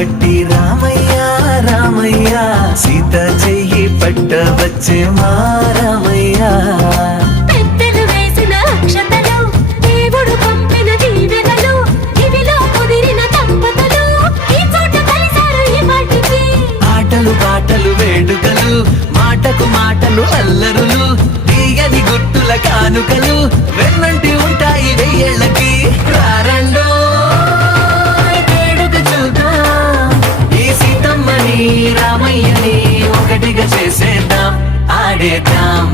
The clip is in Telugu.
పట్టి రామయ్య రామయ్య సీత చెయ్యి పట్ట వచ్చే మా రామయ్య పెద్దలు వేసిన అక్షతలు దేవుడు పంపిన దీవెనలు ఇవిలో కుదిరిన దంపతులు ఈ చోట కలిసారు ఈ పాటికి ఆటలు పాటలు వేడుకలు మాటకు మాటలు అల్లరులు తీయని గుర్తుల కానుకలు వెన్నంటి ఉంటాయి వెయ్యేళ్ళకి రారండో వేడుక చూద్దాం ఈ సీతమ్మని రామయ్యని ఒకటిగా చేసేద్దాం ఆడేద్దాం